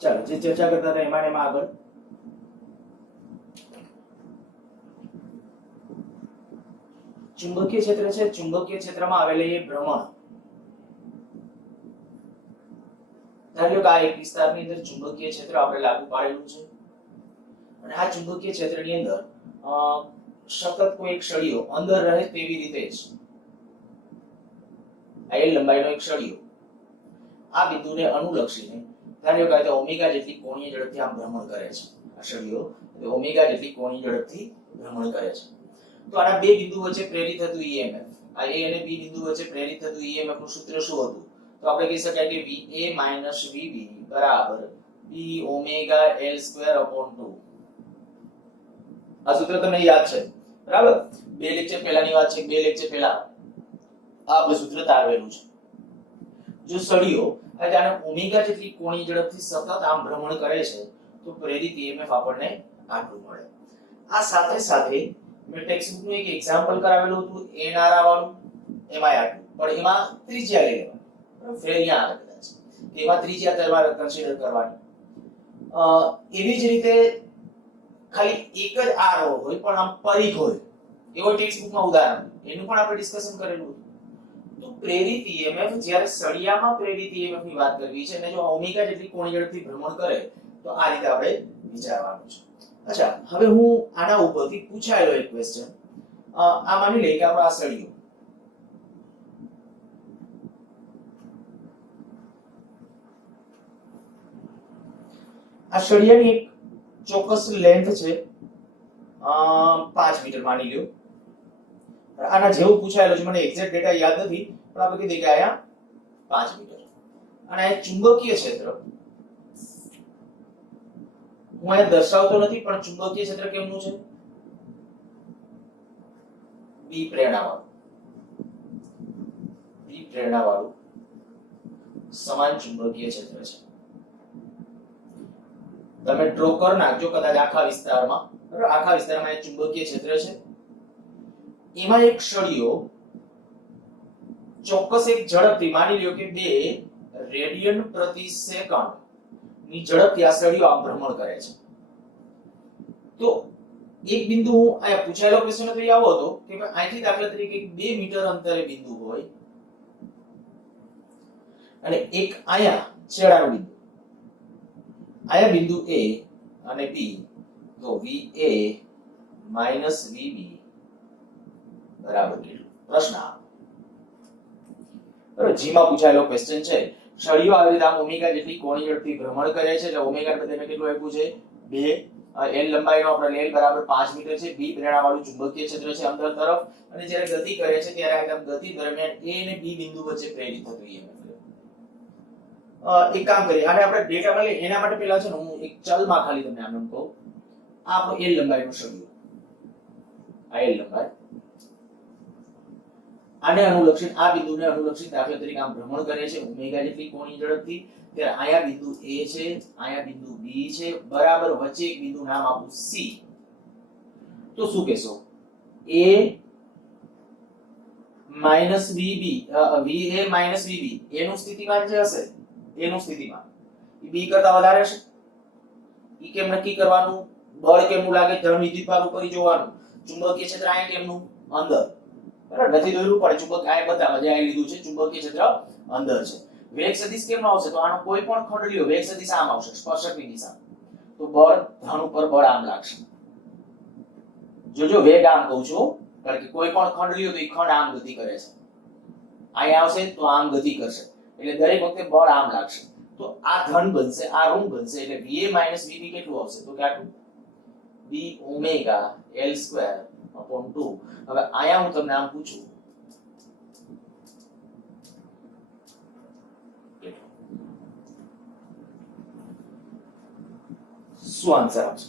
ચાલો જે ચર્ચા કરતા હતા એમાં આગળ ચુંબકીય ક્ષેત્ર છે, ચુંબકીય ક્ષેત્રમાં આવેલી એ ભ્રમણ, ધારો કે આ એક વિસ્તારની અંદર ચુંબકીય ક્ષેત્ર આપણે લાગુ પાડેલું છે અને આ ચુંબકીય ક્ષેત્રની અંદર સતત કોઈ એક સળિયો અંદર રહે તેવી રીતે જ આ એલ લંબાઈનો એક સળિયો આ બિંદુને અનુલક્ષીને ધારો કે ઓમેગા જેટલી કોણીય ઝડપથી આમ ભ્રમણ કરે છે. આ સળિયો ઓમેગા જેટલી કોણીય ઝડપથી ભ્રમણ કરે છે. તો આના બે બિંદુ વચ્ચે પ્રેરિત થતું ઈએમએફ, આ એ અને બી બિંદુ વચ્ચે પ્રેરિત થતું ઈએમએફ નું સૂત્ર શું હતું? તો આપણે કહી શકાય કે VA - VB બરાબર B ઓમેગા L²/2. આ સૂત્ર તમને યાદ છે બરાબર? બે લેક્ચર પહેલાની વાત છે, બે લેક્ચર પહેલા આ સૂત્ર તારવેલું છે. જો સળિયો આને ઓમેગા જેટલી કોણીય ઝડપથી સતત આમ ભ્રમણ કરે છે તો પ્રેરિત ઈએમએફ આપણને આટલું મળે. આ સાથે સાથે મેં ટેક્સ્ટ બુકનું એક એક્ઝામ્પલ કરાવેલું હતું એનઆરઆ વાળું, એમાં આટલું, પણ એમાં ત્રિજ્યા લઈ લેવાની. ફેર અહીંયા આવે કદાચ કે એમાં ત્રિજ્યા તમારે કન્સિડર કરવાની. એવી જ રીતે ખાલી એક જ આર હોય પણ આમ પરિઘ હોય એવો ટેક્સ્ટ બુકમાં ઉદાહરણ, એનું પણ આપણે ડિસ્કશન કરેલું હતું. તો પ્રેરિત ઈએમએફ જ્યારે સળિયામાં પ્રેરિત ઈએમએફ ની વાત કરવી છે અને જો ઓમેગા જેટલી કોણીય ઝડપથી ભ્રમણ કરે તો આ રીતે આપણે વિચારવાનું છે. અચ્છા, હવે હું આના ઉપરથી પૂછાયેલો એક ક્વેશ્ચન, આ માની લઈએ કે આપણો આ સળિયો, આ સળિયાની એક ચોક્કસ લેન્થ છે 5 મીટર માની લ્યો. આના જેવું પૂછાયેલો છે, મને એક્ઝેક્ટ ડેટા યાદ નથી પણ આપણે કહી દઈએ કે આયા 5 મીટર. અને આ ચુંબકીય ક્ષેત્ર હું અહીંયા દર્શાવતો નથી પણ ચુંબકીય ક્ષેત્ર કેમનું છે? બી પ્રેરણાવાળું, બી પ્રેરણાવાળું સમાન ચુંબકીય ક્ષેત્ર છે. તમે ડ્રો કરી નાખજો કદાચ આખા વિસ્તારમાં, બરાબર? આખા વિસ્તારમાં એક ચુંબકીય ક્ષેત્ર છે, એમાં એક સળિયો ચોક્કસ એક ઝડપથી માની લ્યો કે 2 રેડિયન પ્રતિ સેકન્ડ ની ઝડપથી આ સળિયો આમ ભ્રમણ કરે છે. તો એક બિંદુ હું અહીંયા પૂછાયેલો ક્વેશ્ચન હતો આવો હતો કે અહીંથી દાખલા તરીકે 2 મીટર અંતરે બિંદુ હોય અને એક અહીંયા છેડાનું બિંદુ, અહીંયા બિંદુ A અને B, તો VA - VB બરાબર કેટલું? પ્રશ્ન બરાબર જીમાં પૂછાયેલો ક્વેશ્ચન છે. સળિયો આવી રીતે આમ ઓમેગા જેટલી કોણીય ઝડપથી ભ્રમણ કરે છે એટલે ઓમેગા બદલે મેં કેટલું આપ્યું છે? 2. L લંબાઈનો આપણે L બરાબર 5 મીટર છે. B પ્રેરણાવાળું ચુંબકીય ક્ષેત્ર છે અંદર તરફ અને જ્યારે ગતિ કરે છે ત્યારે આ ગતિ દરમિયાન A અને B બિંદુ વચ્ચે પ્રેરિત થતું ઈએમએફ. એક કામ કરીએ, આને આપણે ડેટામાં લઈએ એના માટે પહેલા છે ને હું એક ચલમાં ખાલી તમને આમ કહું, આ આપણો L લંબાઈનો સળિયો, આ L લંબાઈ, આને અનુલક્ષીને આ બિંદુને અનુલક્ષીને દાખલા તરીકે આમ ભ્રમણ કરે છે ઓમેગા જેટલી કોણીય ઝડપથી. ત્યારે આયા બિંદુ A છે, આયા બિંદુ B છે, બરાબર વચ્ચે એક બિંદુ નામ આપું C. તો શું કહેશો? A - VB, VA - VB એનું સ્થિતિમાન જે હશે એનું સ્થિતિમાન એ B કરતા વધારે હશે. ઈ કેમ નક્કી કરવાનું? બળ કેમનું લાગે? ધન વિદ્યુતભાર ઉપર જોવાનું. ચુંબકીય ક્ષેત્ર આયા કેમનું? અંદર. બરાબર? નથી દોરવું પડે, ચુંબક આ બતાવવા જે આ લીધું છે ચુંબકીય ક્ષેત્ર અંદર છે. વેગ સદિશ કેમ આવશે? તો આનો કોઈ પણ ખંડ લ્યો, વેગ સદિશ આમ આવશે સ્પર્શકની દિશા, તો બળ ધન ઉપર બળ આમ લાગશે. જોજો વેગ આમ કહું છું કારણ કે કોઈ પણ ખંડ લ્યો તો એ ખંડ આમ ગતિ કરે છે, અહીંયા આવશે તો આમ ગતિ કરશે એટલે દરેક વખતે બળ આમ લાગશે. તો આ ધન બનશે, આ ઋણ બનશે એટલે VA - VB કેટલું આવશે? તો કેટલું? B omega L²/2. હવે આયા હું તમને આમ પૂછું શું આન્સર આવશે?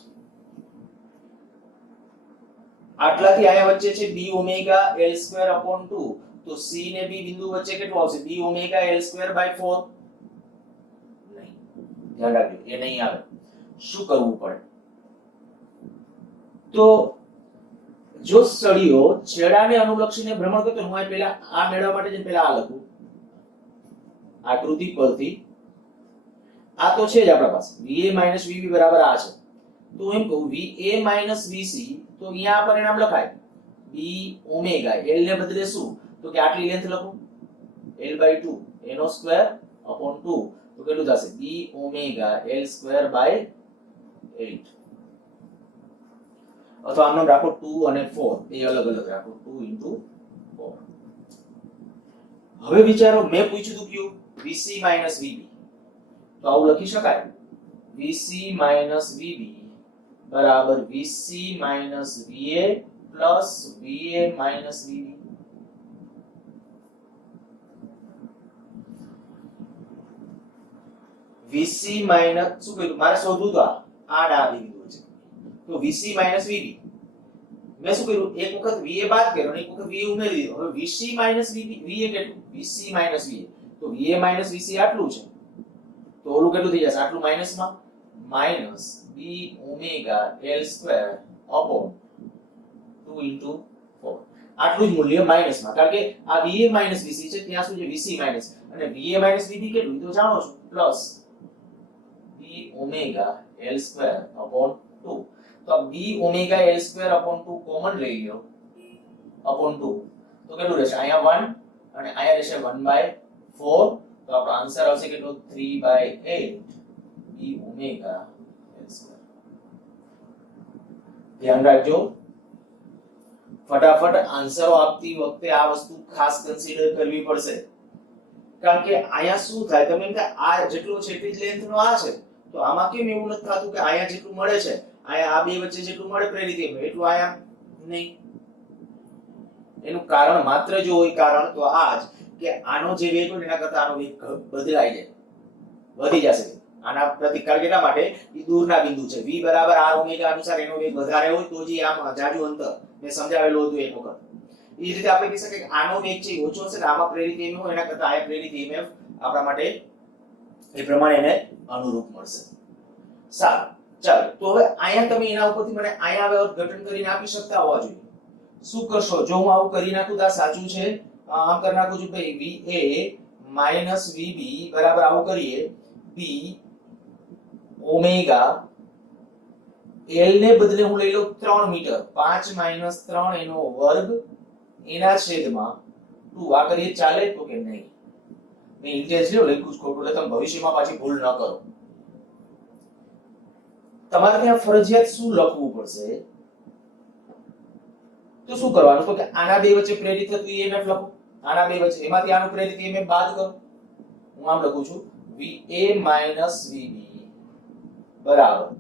આટલાથી આયા વચ્ચે છે B ઓમેગા L²/2, તો C ને B બિંદુ વચ્ચે કેટલું આવશે? B omega L²/4. નહીં, ધ્યાન રાખજો એ નહીં આવે. શું કરવું પડે? તો જો સળિયો છેડાને અનુલક્ષીને ભ્રમણ કરતો, હું પહેલા આ મેળવવા માટે પહેલા આ લખું આકૃતિ પરથી આ તો છે જ આપણા પાસે VA VB બરાબર આ છે તો એમ કહું VA VC તો અહીંયા પરિણામ લખાય B ઓમેગા L ને બદલે શું તો કે આટલી લેન્થ લખો L/2 એનો સ્ક્વેર અપોન 2 તો કેટલું થશે B omega L square by 8 અથવા આમ નામ રાખો 2 અને 4 બે અલગ અલગ રાખો 2 * 4 હવે વિચારો મેં પૂછ્યું હતું કયું VC VB તો આવું લખી શકાય VC VB બરાબર VC VA plus VA VB VC minus શું કીધું મારે શોધવું તો આ બિંદુ છે તો VC VB મેં શું કર્યું એક વખત VA બાદ કર્યો અને એક વખત VA ઉમેરી દીધો હવે VC VB VA કેટલું VC VA તો VA VC આટલું છે તો ઓલું કેટલું થઈ જશે આટલું માઈનસમાં minus B omega L square upon 2 * 4 આટલું જ મૂલ્ય માઈનસમાં કારણ કે આ VA VC છે ત્યાં શું છે VC માઈનસ અને VA VB કેટલું તો જાણો છો plus B omega L square upon 2 તો B omega L square upon 2 common લઈ લો અપોન 2 તો કેટલું રહેશે અહીંયા 1 અને અહીંયા રહેશે 1/4 તો આપણો આન્સર આવશે કેટલો 3/8 B ઓમેગા L સ્ક્વેર ધ્યાન રાખજો ફટાફટ આન્સરો આપતી વખતે આ વસ્તુ ખાસ કન્સિડર કરવી પડશે કારણ કે આયા શું થાય તમે એમ કે આ જેટલો છે એટલી જ લેન્થ નો આ છે તો આમાં કેમ એવું નથી થતું કે આયા જેટલું મળે છે આયા આ બે વચ્ચે જેટલું મળે પ્રેરિત એમ એટલું આયા નહીં એનું કારણ માત્ર જો હોય કારણ તો આ જ કે આનો જે વેગ હોય એના કરતા આનો વેગ બદલાઈ જાય વધી જશે આના પ્રતિકાર કેટલા માટે એ દૂરના બિંદુ છે v બરાબર r ઓમેગા અનુસાર એનો વેગ વધારે હોય તો જે આમ જાજુ અંતર મેં સમજાવેલું હતું એક વખત એ રીતે આપણે કહી શકીએ કે આનો વેગ છે ઓછો છે ને આમાં પ્રેરિત EMF હોય એના કરતા આ પ્રેરિત EMF આપણા માટે એ પ્રમાણે એને અનુરૂપ મળશે સારું ચાલો તો હવે અહીંયા તમે એના ઉપરથી મને અહીંયા હવે અર્થઘટન કરીને આપી શકતા હોવા જોઈએ શું કરશો જો હું આવું કરી નાખું તો આ સાચું છે આમ કરી નાખું છું ભાઈ VA VB બરાબર આવું કરીએ B ઓમેગા L ને બદલે હું લઈ લઉં 3 મીટર 5 - 3 એનો વર્ગ એના છેદમાં 2 આ કરીએ ચાલે તો કે નહીં મેં ઇન્ટેન્સિટી લખ્યું છે ખોટું એટલે તમે ભવિષ્યમાં પાછી ભૂલ ન કરો તમારે ત્યાં ફરજિયાત શું લખવું પડશે તો શું કરવાનું તો કે આના બે વચ્ચે પ્રેરિત થતું EMF લખો આના બે વચ્ચે એમાંથી આનું પ્રેરિત EMF બાદ કરો હું આમ લખું છું VA VB બરાબર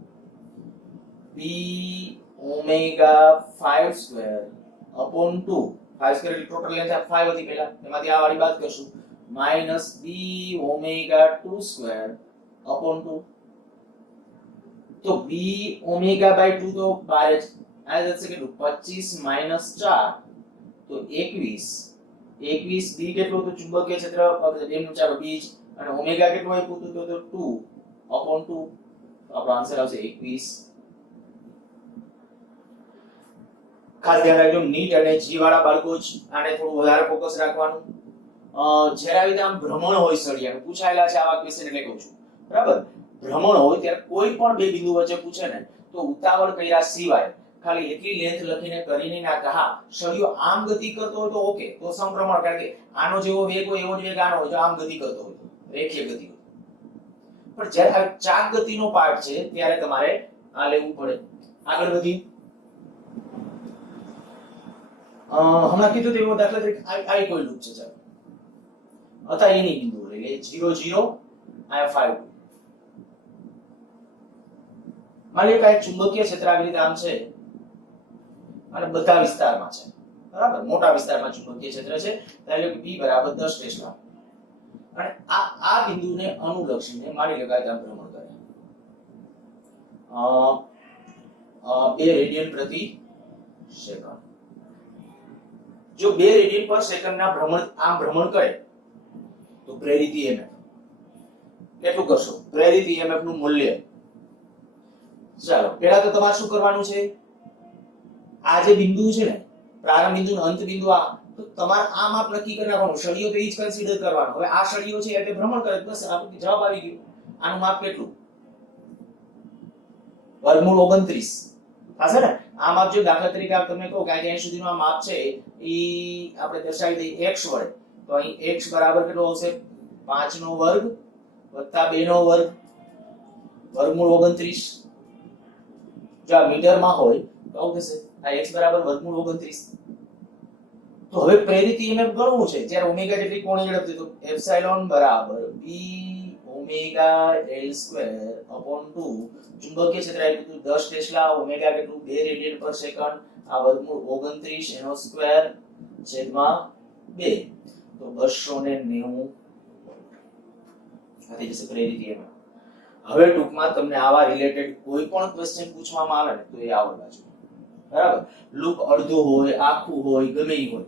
B omega 5 square upon 2 5 square એટલે ટોટલ લેન્થ 5 હતી પહેલા એમાંથી આ વાળી બાદ કરશું minus B omega 2 square upon 2 તો B ઓમેગા બાય 2 તો 12 જ આ જશે કેટલું 25 માઈનસ 4 તો 21 B કેટલું તો ચુંબકીય ક્ષેત્ર બેનું ચાલો બીજ અને ઓમેગા કેટલું આપ્યું તો 2 અપોન 2 આપણો આન્સર આવશે 21 ખાસ ધ્યાન રાખજો નીટ અને જી વાળા બાળકો જ આને થોડું વધારે ફોકસ રાખવાનું જ્યારે આવી રીતે આમ ભ્રમણ હોય સળિયાનું પૂછાયેલા છે આવા ક્વેશ્ચન એટલે કહું છું બરાબર ભ્રમણ હોય ત્યારે કોઈ પણ બે બિંદુ વચ્ચે પૂછે ને તો ઉતાવળ કર્યા સિવાય ખાલી એટલી લેન્થ લખીને કરીને ના કહા સળિયો આમ ગતિ કરતો હોય તો ઓકે તો સમપ્રમાણ કારણ કે આનો જેવો વેગ હોય એવો જ વેગ આનો હોય જો આમ ગતિ કરતો હોય રેખીય ગતિ હોય પણ જ્યારે આ ચાક ગતિનો પાર્ટ છે ત્યારે તમારે આ લેવું પડે આગળ વધી હમણાં કીધું તેવો દાખલા તરીકે આ કોઈ લૂપ છે ચાલો હતા એની બિંદુ લઈ લે 0 0 આ 5 માની લો કે ચુંબકીય ક્ષેત્ર આવી રીતે આમ છે અને બધા વિસ્તારમાં છે બરાબર મોટા વિસ્તારમાં ચુંબકીય ક્ષેત્ર છે એટલે કે B બરાબર 10 ટેસ્લા અને આ બિંદુને અનુલક્ષીને માની લો કે આમ ભ્રમણ કરે 2 રેડિયન પ્રતિ સેકન્ડ જો 2 રેડિયન પર સેકન્ડના ભ્રમણ કરે તો પ્રેરિત EMF કેટલું કરશો પ્રેરિત EMF નું મૂલ્ય ચાલો પહેલા તો તમારે શું કરવાનું છે આ જે બિંદુ છે ને પ્રારંભ બિંદુ અને અંત બિંદુ આ તો તમારે આ માપ નક્કી કરી નાખવાનું સળિયો તો એ જ કન્સિડર કરવાનો હવે આ સળિયો છે એટલે ભ્રમણ કરે બસ આપણો જવાબ આવી ગયો આનું માપ કેટલું? વર્ગમૂળ 29 થશે ને? આ માપ જો દાખલા તરીકે આપ તમને કહું કે અહીં સુધીનું આ માપ છે ઈ આપણે દર્શાવી દઈએ x વડે, તો અહીં x બરાબર કેટલો આવશે? 5 નો વર્ગ વત્તા 2 નો વર્ગ વર્ગમૂળ 29. જો આ મીટરમાં હોય તો આવું થશે, આ x બરાબર વર્ગમૂળ 29. તો હવે પ્રેરિત EMF ગણવું છે જ્યારે ઓમેગા જેટલી કોણીય ઝડપ છે, તો એપ્સિલોન બરાબર b ઓમેગા L² upon 2. ચુંબકીય ક્ષેત્ર આપ્યું 10 ટેસ્લા, ઓમેગા કેટલું? 2 રેડિયન પર સેકન્ડ, આ વર્ગમૂળ 29 એનો સ્ક્વેર છેદમાં 2, તો 290 આ થઈ જશે પ્રેરિત EMF. હવે ટૂંકમાં તમને આવા રિલેટેડ કોઈ પણ ક્વેશ્ચન પૂછવામાં આવે ને તો એ આવડવા જોઈએ, બરાબર? લૂપ અડધું હોય, આખું હોય, ગમે ઈ હોય.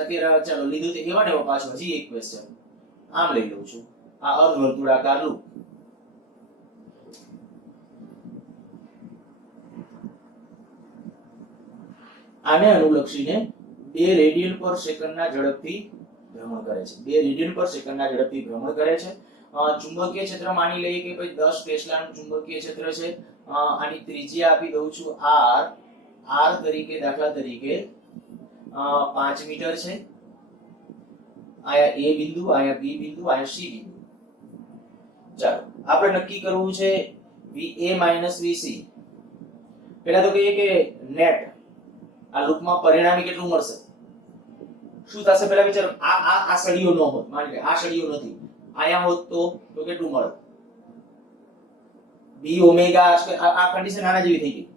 અત્યારે ચાલો લીધું તો એવા ને એવા પાછળ હજી એક ક્વેશ્ચન આમ લઈ લઉં છું. આ અર્ધવર્તુળાકાર લૂપ, આને અનુલક્ષીને 2 રેડિયન પર સેકન્ડના ઝડપથી ભ્રમણ કરે છે. 2 રેડિયન પર સેકન્ડના ઝડપથી ભ્રમણ કરે છે. ચુંબકીય ક્ષેત્ર માની લઈએ કે ભાઈ 10 ટેસ્લાનું ચુંબકીય ક્ષેત્ર છે. આની ત્રિજ્યા આપી દઉં છું r તરીકે, દાખલા તરીકે 5 મીટર છે. આયા a બિંદુ, આયા b બિંદુ, આયા c બિંદુ. ચાલો આપણે નક્કી કરવું છે va vc. પહેલા તો કહીએ કે નેટ આ લૂપમાં પરિણામી કેટલું મળશે? શું થશે પહેલા વિચારો. આ સળિયો ન હોત, માની લે આ સળિયો નથી, આયા હોત તો કેટલું મળે? b ઓમેગા આ કન્ડિશન આના જેવી થઈ ગઈ.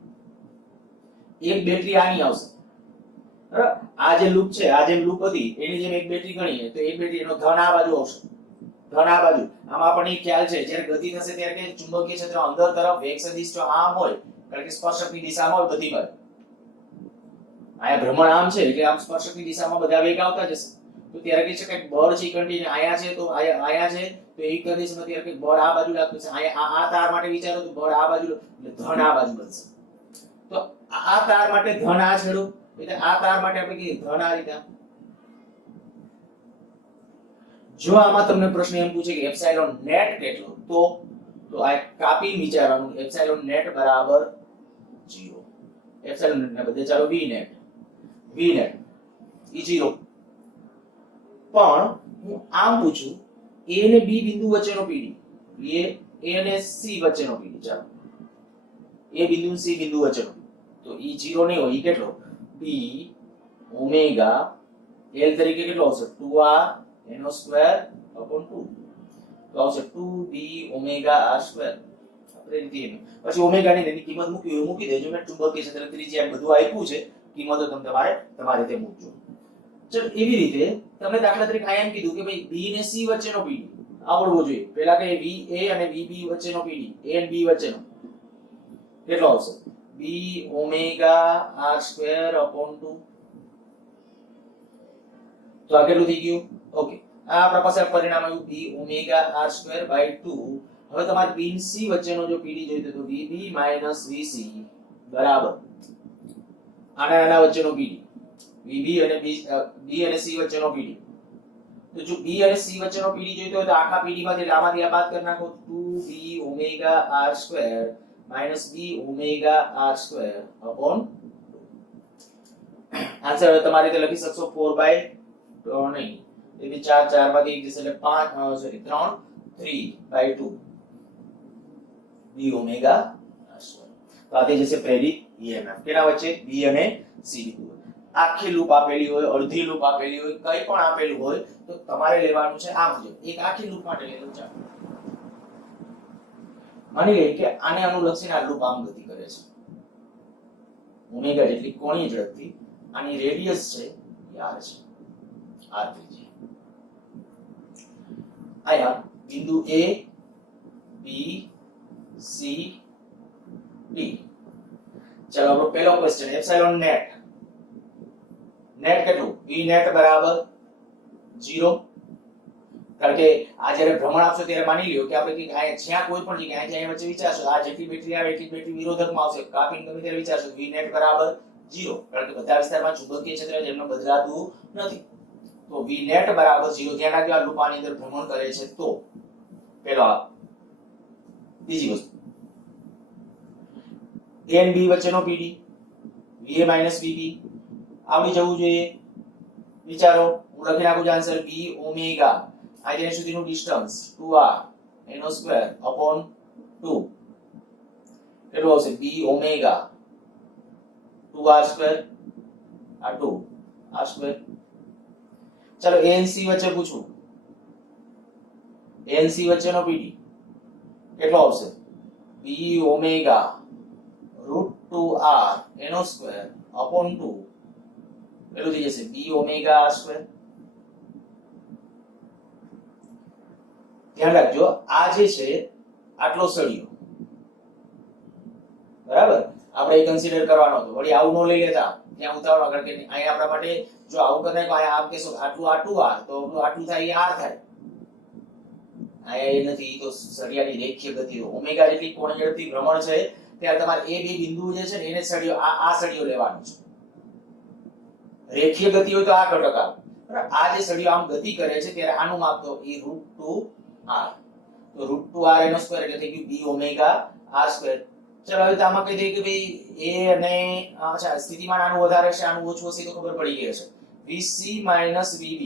એક બેટરી આની આવશે, બરાબર? આ જે લૂપ છે, આ જે લૂપ હતી એની જેમ એક બેટરી ગણીએ તો એક બેટરી એનો ધન આ બાજુ આવશે, ધન આ બાજુ. આમાં આપણને ખ્યાલ છે જ્યારે ગતિ થશે ત્યારે કે ચુંબકીય ક્ષેત્ર અંદર તરફ વેગ સદિશ જો આમ હોય, કારણ કે સ્પર્શકની દિશામાં હોય બધી બાજુ. આયા ભ્રમણ આમ છે એટલે આમ સ્પર્શકની દિશામાં બધા વેગ આવતા જશે. તો ત્યારે કહી શકાય બળ છે કન્ટિન્યુ આયા છે, તો આયા છે તો એક કન્ડિશનમાં ત્યારે કે બળ આ બાજુ લાગતું છે. આયા આ તાર માટે વિચારો તો બળ આ બાજુ એટલે ધન આ બાજુ બનશે. તો આ તાર માટે ધન આ છેડો, એટલે આ તાર માટે આપણે કહીએ ધન આ રીતે. જો આમાં તમને પ્રશ્ન એમ પૂછે કે એપ્સિલોન નેટ કેટલો, તો આ કાપી વિચારવાનું. એપ્સિલોન નેટ બરાબર 0. એપ્સિલોન નેટ ને બદલે ચાલો v નેટ ઈ 0. પણ હું આમ પૂછું a અને b બિંદુ વચ્ચેનો pd, a અને c વચ્ચેનો pd. ચાલો a બિંદુ અને c બિંદુ વચ્ચેનો, તો ઈ 0 નહીં હોય. ઈ કેટલો? b ઓમેગા l તરીકે કેટલો આવશે? 2r એનો સ્ક્વેર upon 2, તો આવશે 2b ઓમેગા r સ્ક્વેર. આપણે રીતે પછી ઓમેગા ની એની કિંમત મૂકી દેજો. મેં ચુંબકીય ક્ષેત્ર ત્રિજ્યા બધું આપ્યું છે, કિંમતો તમે તમારે રીતે મૂકજો. ચલો એવી રીતે તમને દાખલા તરીકે આ એમ કીધું કે ભાઈ b અને c વચ્ચેનો pd આવડવો જોઈએ. પહેલા કે va અને vb વચ્ચેનો pd, a અને b વચ્ચેનો કેટલો આવશે? b omega r square upon 2. તો આ કેટલું થઈ ગયું? ઓકે, આ આપણા પાસે પરિણામ આવ્યું b omega r square by 2. હવે તમારે b અને c વચ્ચેનો જો pd જોઈતો તો vb vc બરાબર આના વચ્ચેનો pd, vb અને b અને c વચ્ચેનો pd. તો જો b અને c વચ્ચેનો pd જોઈતો હોય તો આખા pd માંથી આમાંથી આ બાદ કરી નાખો. 2b omega r square b omega r square upon answer તમારે રીતે લખી શકશો 4/2 નહીં, એટલે 4 માંથી 1 જશે એટલે 5 sorry 3/2 b omega r square. તો આ થઈ જશે પ્રેરિત EMF કેના વચ્ચે? b અને c બિંદુ. આખી લૂપ આપેલી હોય, અડધી લૂપ આપેલી હોય, કંઈ પણ આપેલું હોય તો તમારે લેવાનું છે આ મુજબ. એક આખી લૂપ માટે લેવું છે. માની લઈએ કે આને અનુલક્ષીને આ લૂપ આમ ગતિ કરે છે ઓમેગા જેટલી કોણીય ઝડપથી. આની રેડિયસ છે r છે, r ત્રિજ્યા. આયા બિંદુ a b c d. ચાલો આપણો પહેલો ક્વેશ્ચન એપ્સિલોન નેટ કેટલું? v નેટ બરાબર 0. કારણ કે આ જ્યારે ભ્રમણ આપશો ત્યારે માની લ્યો કે આપણે કે જ્યાં કોઈ પણ જગ્યાએ અહીંયા વચ્ચે વિચારશો આ જેટલી બેટરી આવે એટલી બેટરી વિરોધકમાં આવશે, કાપીને ગમે ત્યારે વિચારશો v નેટ બરાબર 0. કારણ કે બધા વિસ્તારમાં ચુંબકીય ક્ષેત્ર જેમનું બદલાતું નથી. તો v નેટ બરાબર 0. ધ્યાન રાખજો આ લૂપ આની અંદર ભ્રમણ કરે છે. તો પેલો બીજી વસ્તુ a અને b વચ્ચેનો pd va માઈનસ vb આવડી જવું જોઈએ. વિચારો, હું લખી નાખું છું આન્સર b ઓમેગા આ જેને સુધીનું ડિસ્ટન્સ 2r એનો સ્ક્વેર અપોન 2 કેટલું આવશે b ઓમેગા 2r સ્ક્વેર આ 2r સ્ક્વેર. ચલો anc વચ્ચે પૂછું, anc વચ્ચેનો pd કેટલો આવશે b ઓમેગા √2r એનો સ્ક્વેર અપોન 2 કેટલું થઈ જશે b ઓમેગા r સ્ક્વેર. ધ્યાન રાખજો આ જે છે આટલો સળિયો બરાબર આપણે એ કન્સિડર કરવાનો હતો. વળી આવું નો લઈ લેતા ત્યાં ઉતાવળ કારણ કે અહીંયા આપણા માટે જો આવું કરી નાખો અહીંયા આમ કેસો આટલું આટલું r તો આટલું થાય એ r થાય. અહીંયા એ નથી તો સળિયાની રેખીય ગતિ ઓમેગા જેટલી કોણ ઝડપથી ભ્રમણ છે ત્યારે તમારે એ બે બિંદુ જે છે ને એને સળિયો આ સળિયો લેવાનો છે. રેખીય ગતિ હોય તો આ ઘટક આવે બરાબર. આ જે સળિયો આમ ગતિ કરે છે ત્યારે આનું માપ તો એ √2r તો √2r એનો સ્ક્વેર એટલે થઈ ગયું b ઓમેગા r સ્ક્વેર. ચલો હવે તો આમાં કહી દઈએ કે ભાઈ a અને અચ્છા સ્થિતિમાન આનું વધારે છે આનું ઓછું હશે તો ખબર પડી ગઈ છે. vc vb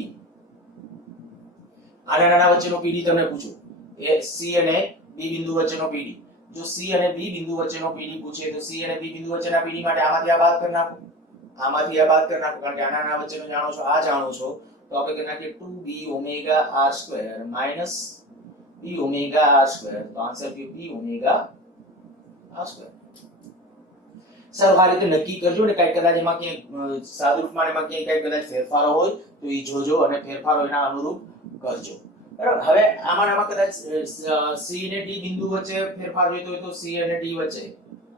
આના નાના વચ્ચેનો pd તમને પૂછું એ c અને b બિંદુ વચ્ચેનો pd. જો c અને b બિંદુ વચ્ચેનો pd પૂછે તો c અને b બિંદુ વચ્ચેના pd માટે આમાંથી આ બાદ કરી નાખો, આમાંથી આ બાદ કરી નાખો કારણ કે આના નાના વચ્ચેનો જાણો છો આ જાણો છો તો આપણે કરી નાખીએ 2b omega r square minus b omega r square તો આન્સર કે b omega r square. Sir આ રીતે નક્કી કરજો ને કઈ કદાચ એમાં ક્યાંય સાદુરૂપમાં એમાં ક્યાંય કદાચ ફેરફારો હોય તો એ જોજો અને ફેરફારો એના અનુરૂપ કરજો બરાબર. હવે આમાં કદાચ c અને d બિંદુ વચ્ચે ફેરફાર જોઈતો હોય તો c અને d વચ્ચે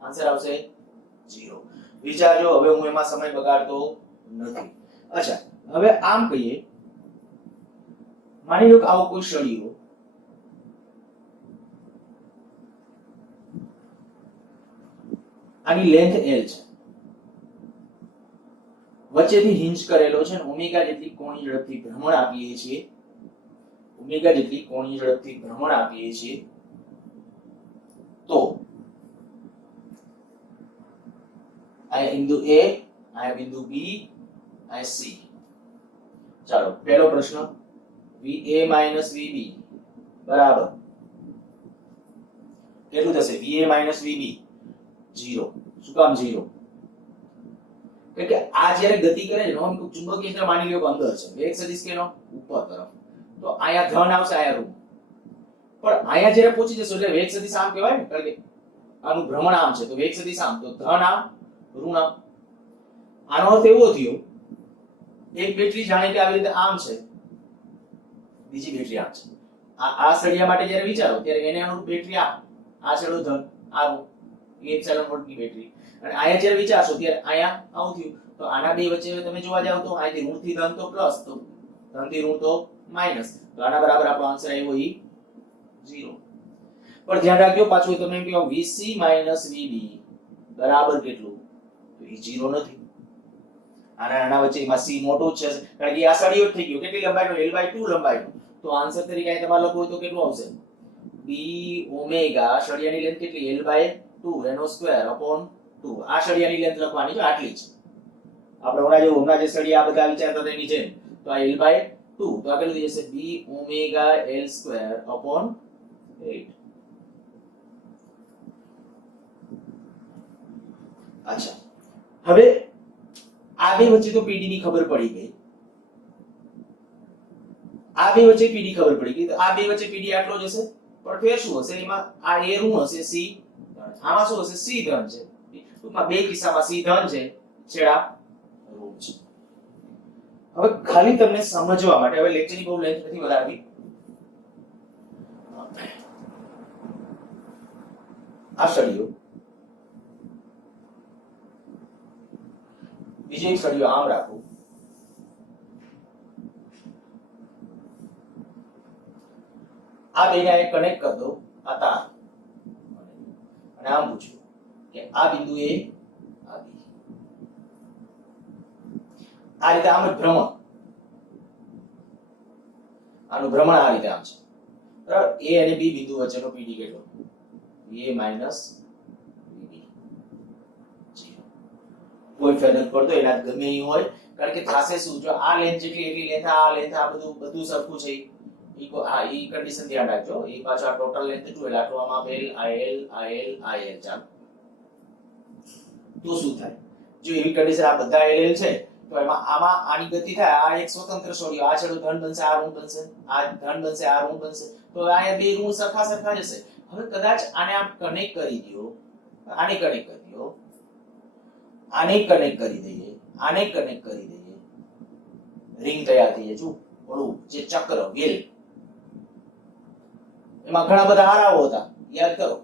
આન્સર આવશે 0. વિચારજો હવે હું એમાં સમય બગાડતો નથી. અચ્છા હવે આમ કહીએ માની લો કે આવો કોઈ સળિયો આની લેન્થ l છે વચ્ચેથી હિંજ કરેલો છે અને ઓમેગા જેટલી કોણીય ઝડપથી ભ્રમણ આપીએ છીએ ઓમેગા જેટલી કોણીય ઝડપથી ભ્રમણ આપીએ છીએ તો આ બિંદુ a આ બિંદુ b આ c. ચાલો પહેલો પ્રશ્ન va vb બરાબર કેટલું થશે va vb 0. શું કામ 0? કે આ જ્યારે ગતિ કરે છે નોન ચુંબકીય ક્ષેત્ર માની લ્યો કે અંદર છે વેગ સદિશ કેનો ઉપર તરફ તો આયા ધન આવશે આયા ઋણ પણ આયા જ્યારે પહોંચી જશે એટલે વેગ સદિશ આમ કહેવાય ને કારણ કે આનું ભ્રમણ આમ છે તો વેગ સદિશ આમ તો ધન આમ ઋણ આમ. આનો અર્થ એવો થયો એક બેટરી જાણે કે આવી રીતે આમ છે બીજી બેટરી આમ છે. આ સળિયા માટે જ્યારે વિચારો ત્યારે એને અનુરૂપ બેટરી આ છેડો ધન આ એપ્સિલોન વોલ્ટની બેટરી અને આયા જ્યારે વિચારશો ત્યારે આયા આવું થયું તો આના બે વચ્ચે તમે જોવા જાવ તો અહીંથી ઋણ થી ધન તો પ્લસ તો ધન થી ઋણ તો માઈનસ તો આના બરાબર આપણો આન્સર આવ્યો ઈ 0. પણ ધ્યાન રાખજો પાછું તમે એમ કહો vc vb બરાબર કેટલું તો ઈ 0 નથી. આના વચ્ચે એમાં c મોટો છે કારણ કે આ સળિયો જ થઈ ગયો કેટલી લંબાઈનો l/2 લંબાઈનો તો આન્સર તરીકે અહીં તમારે લખવું હોય તો કેટલું આવશે b ઓમેગા સળિયાની લેન્થ કેટલી l/2 એનો સ્ક્વેર અપોન 2 આ સળિયાની લેન્થ લખવાની છે આટલી જ આપણે હમણાં જે સળિયા આ બધા વિચારતા હતા એની જેમ તો આ l/2 તો આ કેટલું થઈ જશે b omega l square upon 8. અચ્છા હવે આ બે વચ્ચે તો pd ની ખબર પડી ગઈ આ બે વચ્ચે pd ખબર પડી ગઈ તો આ બે વચ્ચે pd આટલો જ હશે પણ ફેર શું હશે એમાં આ a ઋણ હશે c આમાં શું હશે c ધન છે ટૂંકમાં બે કિસ્સામાં c ધન છે છેડા ઋણ છે. હવે ખાલી તમને સમજવા માટે હવે લેક્ચરની બહુ લેન્થ નથી વધારવી આ સળિયો બીજો એક સળિયો આમ રાખો આ બેને એક કનેક્ટ કરી દો આ તાર અને આમ પૂછ્યું કે આ બિંદુ એ આ બી આ રીતે આમ ભ્રમણ આનું ભ્રમણ આ રીતે આમ છે બરાબર a અને b બિંદુ વચ્ચેનો pd કેટલો a માઇનસ bb કોઈ ફેર નથી પડતો, એના ગમે એ હોય, કારણ કે થાશે શું, જો આ લેન્થ જેટલી એટલી લેન્થ, આ લેન્થ, આ બધું સરખું છે, આ ઈ કન્ડિશન ધ્યાન રાખજો. એ પાછો આ ટોટલ લેન્થ એટલું એટલે આટલું આમાં l il ચાલો તો શું થાય, જો એવી કન્ડિશન આ બધા l છે તો એમાં આમાં આની ગતિ થાય, આ એક સ્વતંત્ર છોડ્યો, આ છેડો ધન બનશે, આ ઋણ બનશે, આ ધન બનશે, આ ઋણ બનશે, તો આ બે ઋણ સરખા જશે. હવે કદાચ આને આમ કનેક્ટ કરી દો, આને કનેક્ટ કરી દો, આને કનેક્ટ કરી દઈએ, આને કનેક્ટ કરી દઈએ, રિંગ તૈયાર થઈ જાય. જો ઓલું જે ચક્ર વેલ, એમાં ઘણા બધા આરાઓ હતા, યાદ કરો.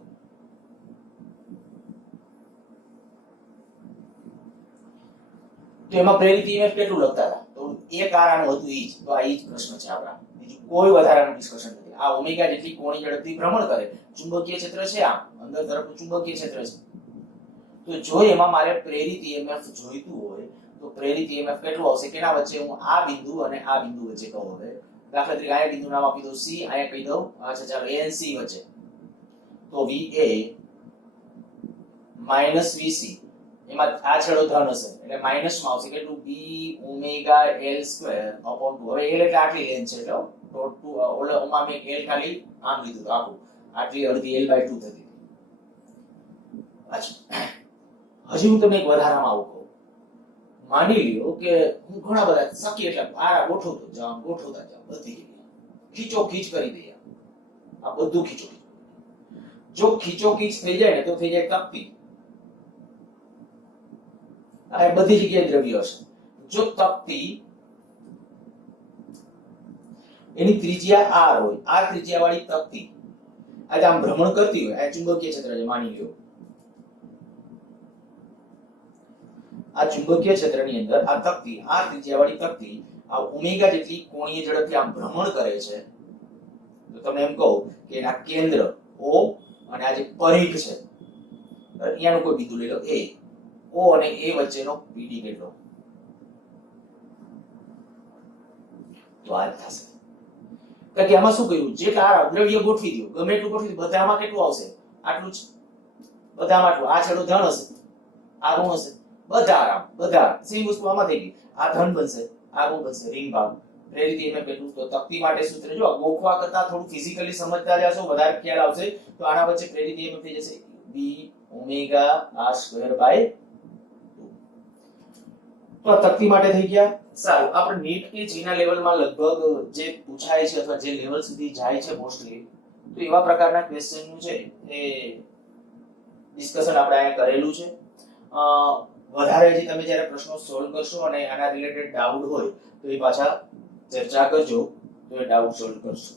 તો એમાં પ્રેરિત EMF કેટલું લખતા હતા, તો એક આરાનું હતું ઈ જ. તો આ ઈ જ પ્રશ્ન છે આપણા, બીજું કોઈ વધારાનું ડિસ્કશન નથી. આ ઓમેગા જેટલી કોણી ઝડપથી ભ્રમણ કરે, ચુંબકીય ક્ષેત્ર છે, આમ અંદર તરફ ચુંબકીય ક્ષેત્ર છે. તો જો એમાં મારે પ્રેરિત EMF જોઈતું હોય તો પ્રેરિત EMF કેટલું આવશે, કેના વચ્ચે, હું આ બિંદુ અને આ બિંદુ વચ્ચે કહું. હવે દાખલા તરીકે આ બિંદુ નામ આપી દઉં C, અહીંયા કહી દઉં અચ્છા ચાલો A અને C વચ્ચે, તો VA માઈનસ VC, એમાં આ છેડો ધન હશે એટલે માઈનસ માં આવશે કેટલું, B omega L square upon 2. હવે L એટલે આટલી લેન્થ છે, એટલે તો ઓમાં મેં L ખાલી આમ લીધું તો આખું આટલી અડધી L/2 થતી હતી. અચ્છા હજી હું તમને એક વધારામાં આવું કહું, માની લ્યો કે હું ઘણા બધા શક્ય એટલે આ ગોઠવતો જાઉં, બધી ખીચો ખીચ કરી દઈએ, આ બધું ખીચો ખીચ. જો ખીચો ખીચ થઈ જાય ને તો થઈ જાય તકતી, આ બધી જગ્યાએ દ્રવ્ય હશે. જો તકતી એની ત્રિજ્યા r હોય, આ ત્રિજ્યા વાળી તકતી આજે આમ ભ્રમણ કરતી હોય, આ ચુંબકીય ક્ષેત્ર છે માની લ્યો, આ ચુંબકીય ક્ષેત્રની અંદર આ તકતી, આ ત્રિજ્યાવાળી તકતી આ ઓમેગા જેટલી કોણીય ઝડપથી આમ ભ્રમણ કરે છે. તો તમે એમ કહો કે એના કેન્દ્ર O અને આ જે પરિઘ છે અહીંયાનો કોઈ બિંદુ લઈ લો A, O અને A વચ્ચેનો PD કેટલો, તો આ થશે. કારણ કે આમાં શું કર્યું, જેટલા આ દ્રવ્ય ગોઠવી દો, ગમે એટલું ગોઠવી દો, બધામાં કેટલું આવશે, આટલું જ, બધામાં આટલું. આ છેડો ધન હશે, આ ઋણ હશે, બધા આરામ, બધા સેમ વસ્તુ આમાં થઈ ગઈ. આ ધન બનશે, આ ઋણ બનશે, રિંગ ભાગ. પ્રેરિત EMF કેટલું, તો તકતી માટે સૂત્ર જો ગોખવા કરતા થોડું ફિઝિકલી સમજતા જશો, વધારે ખ્યાલ આવશે. તો આના વચ્ચે પ્રેરિત EMF થઈ જશે B omega r square by 2. તો તકતી માટે થઈ ગયા. સારું, આપણે નીટ કે જીના લેવલમાં લગભગ જે પૂછાય છે અથવા જે લેવલ સુધી જાય છે મોસ્ટલી, તો એવા પ્રકારના ક્વેશ્ચન નું છે એ ડિસ્કશન આપણે અહીંયા કરેલું છે. વધારે હજી તમે જ્યારે પ્રશ્નો સોલ્વ કરશો અને આના રિલેટેડ ડાઉટ હોય તો એ પાછા ચર્ચા કરજો, તો એ ડાઉટ સોલ્વ કરશો.